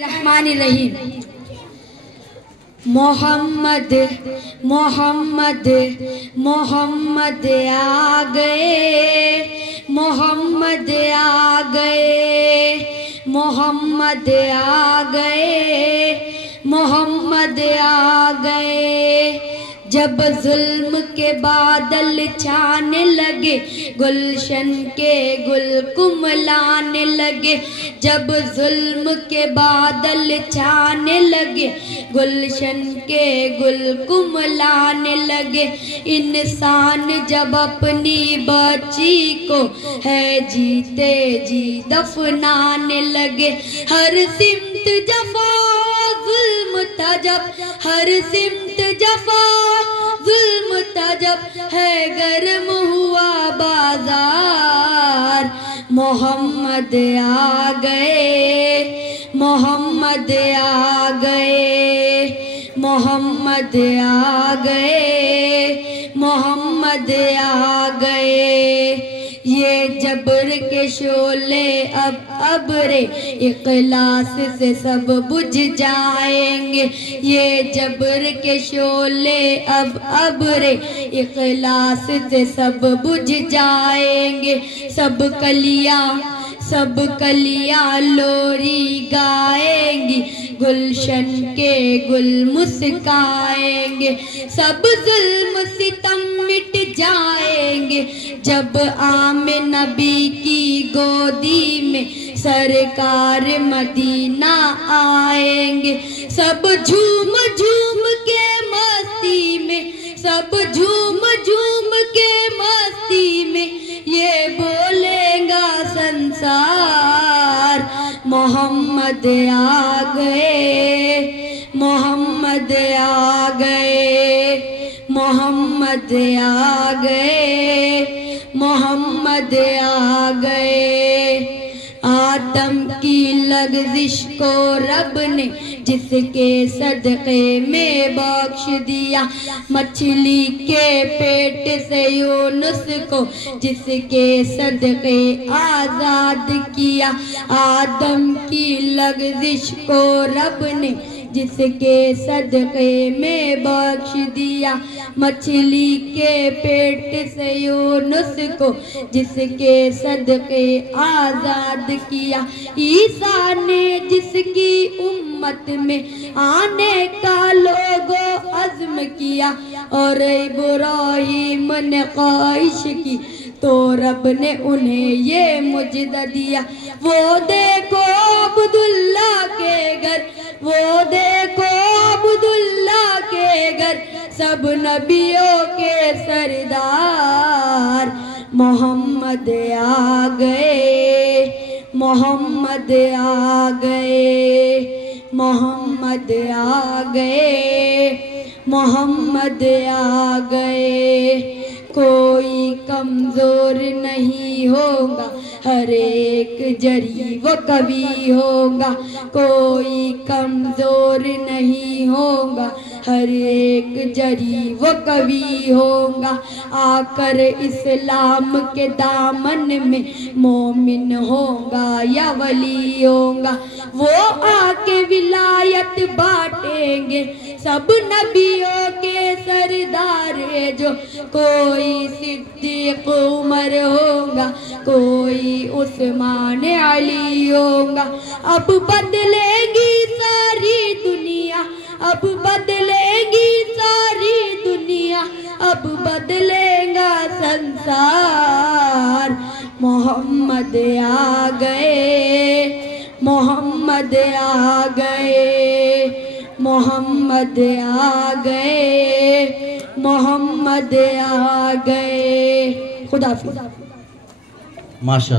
الرحمن الرحیم محمد محمد محمد آ گئے محمد آ گئے محمد آ گئے محمد آ گئے جب ظلم کے بادل چھانے لگے گلشن کے گل کملانے لگے جب ظلم کے بادل چھانے لگے گلشن کے گل کملانے لگے انسان جب اپنی بچی کو ہے جیتے جی دفنانے لگے ہر سمت جفا ظلم تھا جب ہر سمت جفا ظلم تھا جب ہے گرم ہوا بازار محمد آ گئے محمد آ گئے محمد آ گئے محمد آ گئے یہ جبر کے شعلے اب ابر اخلاص سے سب بجھ جائیں گے یہ جبر کے شعلے اب ابر اخلاص سے سب بجھ جائیں گے سب کلیاں لوری گائیں گی گلشن کے گل مسکائیں گے سب ظلم ستم مٹ جائیں گے جب عام نبی کی گودی میں سرکار مدینہ آئیں گے سب جھوم جھوم کے مستی میں سب جھوم جھوم کے مستی میں یہ بولیں گا سنسار محمد آ گئے محمد آ گئے محمد آ گئے محمد آ گئے آدم کی لغزش کو رب نے جس کے صدقے میں بخش دیا مچھلی کے پیٹ سے یونس کو جس کے صدقے آزاد کیا آدم کی لغزش کو رب نے جس کے صدقے میں بخش دیا مچھلی کے پیٹ سے یونس کو جس کے صدقے آزاد کیا عیسیٰ نے جس کی امت میں آنے کا لوگوں عزم کیا اور ابراہیم نے خواہش کی تو رب نے انہیں یہ مجدہ دیا وہ دیکھو عبداللہ کے گھر وہ دیکھو عبداللہ کے گھر سب نبیوں کے سردار محمد آ گئے محمد آ گئے محمد آ گئے محمد آ گئے کوئی کمزور نہیں ہوگا ہر ایک جری و کبھی ہوگا کوئی کمزور نہیں ہوگا ہر ایک جری و کبھی ہوگا آ کر اسلام کے دامن میں مومن ہوگا یا ولی ہوگا وہ آ کے ولایت بانٹیں گے سب نبیوں کے سردار جو کوئی صدیق عمر ہوگا کوئی عثمان علی ہوگا اب بدلے گی ساری دنیا اب بدلے گی ساری دنیا اب بدلے گا سنسار محمد آ گئے محمد آ گئے محمد آ گئے محمد آ گئے خدا حافظ ماشاءاللہ